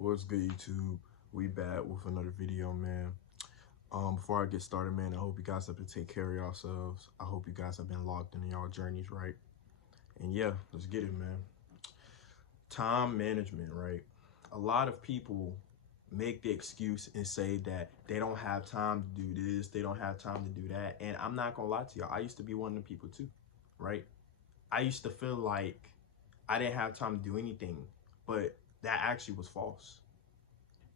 What's good, YouTube? We back with another video, man. Before I get started, man, I hope you guys have been taking care of yourselves. I hope you guys have been locked in y'all journeys, right? And yeah, let's get it, man. Time management, right? A lot of people make the excuse and say that they don't have time to do this, they don't have time to do that. And I'm not gonna lie to y'all, I used to be one of the people too, right? I used to feel like I didn't have time to do anything, but that actually was false.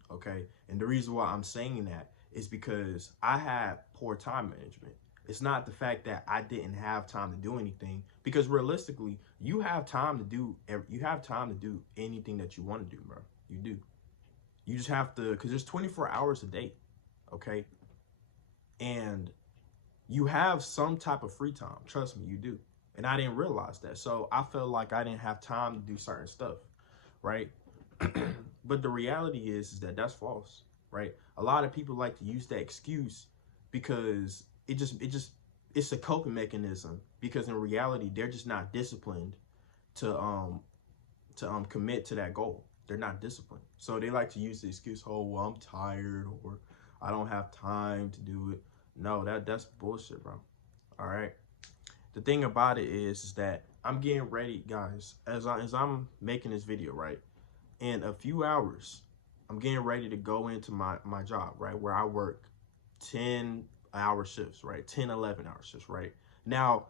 Okay. And the reason why I'm saying that is because I had poor time management. It's not the fact that I didn't have time to do anything, because realistically, you have time to do anything that you want to do, bro. You do. You just have to, because there's 24 hours a day, okay? And you have some type of free time. Trust me, you do. And I didn't realize that. So I felt like I didn't have time to do certain stuff, right? But the reality is that that's false, right? A lot of people like to use that excuse because it's a coping mechanism, because in reality they're just not disciplined to commit to that goal. They're not disciplined. So they like to use the excuse, "Oh, well, I'm tired," or "I don't have time to do it." No, that's bullshit, bro. All right. The thing about it is that I'm getting ready, guys, as I'm making this video, right? In a few hours, I'm getting ready to go into my job, right? Where I work 10-hour shifts, right? 10, 11-hour shifts, right? Now,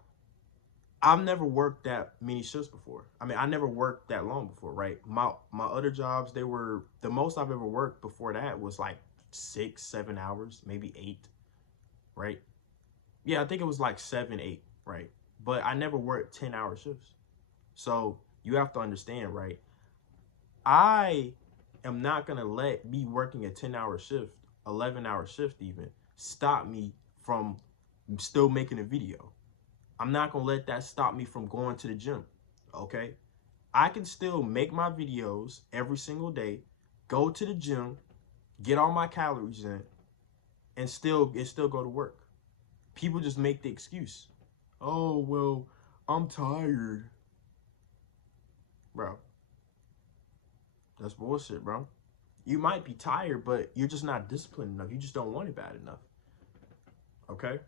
I've never worked that many shifts before. I mean, I never worked that long before, right? My other jobs, they were, the most I've ever worked before that was like 6, 7 hours, maybe 8, right? Yeah, I think it was like 7, 8, right? But I never worked 10-hour shifts. So you have to understand, right? I am not going to let me working a 10-hour shift, 11-hour shift even, stop me from still making a video. I'm not going to let that stop me from going to the gym, okay? I can still make my videos every single day, go to the gym, get all my calories in, and still go to work. People just make the excuse. "Oh, well, I'm tired." Bro, that's bullshit, bro. You might be tired, but you're just not disciplined enough. You just don't want it bad enough. Okay?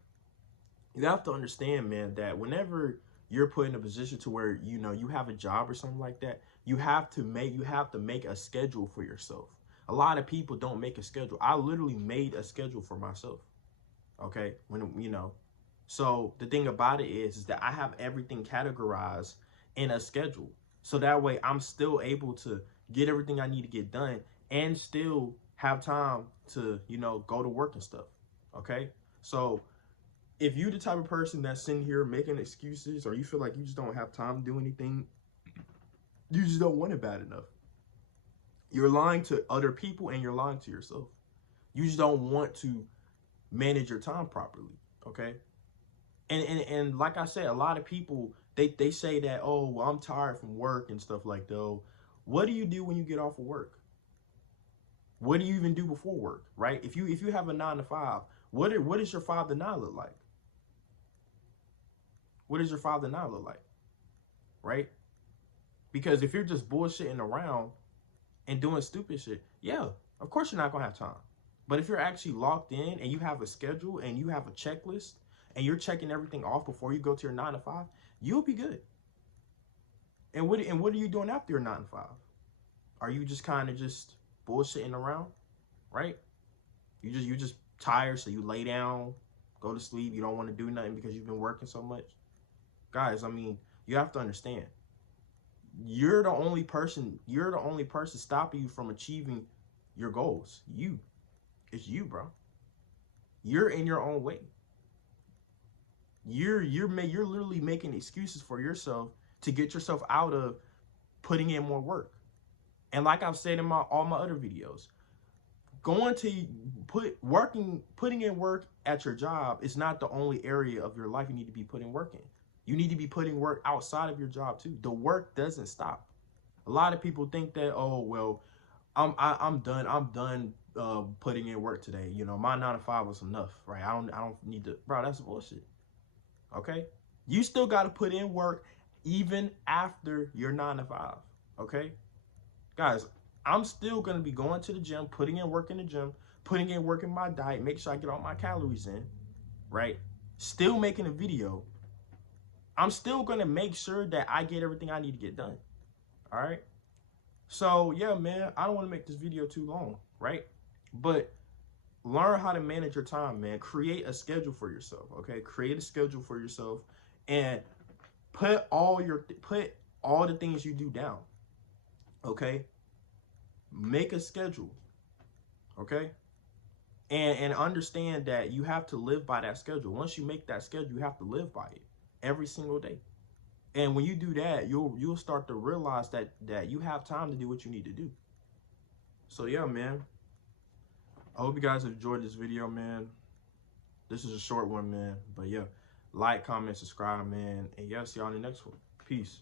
You have to understand, man, that whenever you're put in a position to where, you have a job or something like that, you have to make a schedule for yourself. A lot of people don't make a schedule. I literally made a schedule for myself. Okay? So the thing about it is that I have everything categorized in a schedule. So that way I'm still able to get everything I need to get done and still have time to, go to work and stuff. Okay? So if you the type of person that's sitting here making excuses, or you feel like you just don't have time to do anything, you just don't want it bad enough. You're lying to other people and you're lying to yourself. You just don't want to manage your time properly. Okay? And like I said, a lot of people, they say that, "Oh, well, I'm tired from work and stuff like that." Oh, what do you do when you get off of work? What do you even do before work, right? If you have a 9 to 5, what does your 5 to 9 look like? What does your 5 to 9 look like, right? Because if you're just bullshitting around and doing stupid shit, yeah, of course you're not gonna have time. But if you're actually locked in and you have a schedule and you have a checklist and you're checking everything off before you go to your 9 to 5, you'll be good. And what are you doing after your 9 to 5? Are you just kind of just bullshitting around, right? You just tired, so you lay down, go to sleep. You don't want to do nothing because you've been working so much. Guys, I mean, you have to understand. You're the only person stopping you from achieving your goals. It's you, bro. You're in your own way. You're literally making excuses for yourself to get yourself out of putting in more work. And like I've said in all my other videos, going to putting in work at your job is not the only area of your life you need to be putting work in. You need to be putting work outside of your job too. The work doesn't stop. A lot of people think that, "Oh, well, I'm done. I'm done putting in work today. My 9 to 5 was enough, right? I don't need to." Bro, that's bullshit. Okay? You still got to put in work even after your 9 to 5. Okay? Guys, I'm still going to be going to the gym, putting in work in the gym, putting in work in my diet, make sure I get all my calories in, right? Still making a video. I'm still going to make sure that I get everything I need to get done. All right. So, yeah, man, I don't want to make this video too long, right? But learn how to manage your time, man. Create a schedule for yourself, okay? Create a schedule for yourself and put all the things you do down, okay? Make a schedule, okay? And understand that you have to live by that schedule. Once you make that schedule, you have to live by it every single day. And when you do that, you'll start to realize that you have time to do what you need to do. So yeah, man. I hope you guys have enjoyed this video, man. This is a short one, man. But yeah, like, comment, subscribe, man. And yeah, see y'all in the next one. Peace.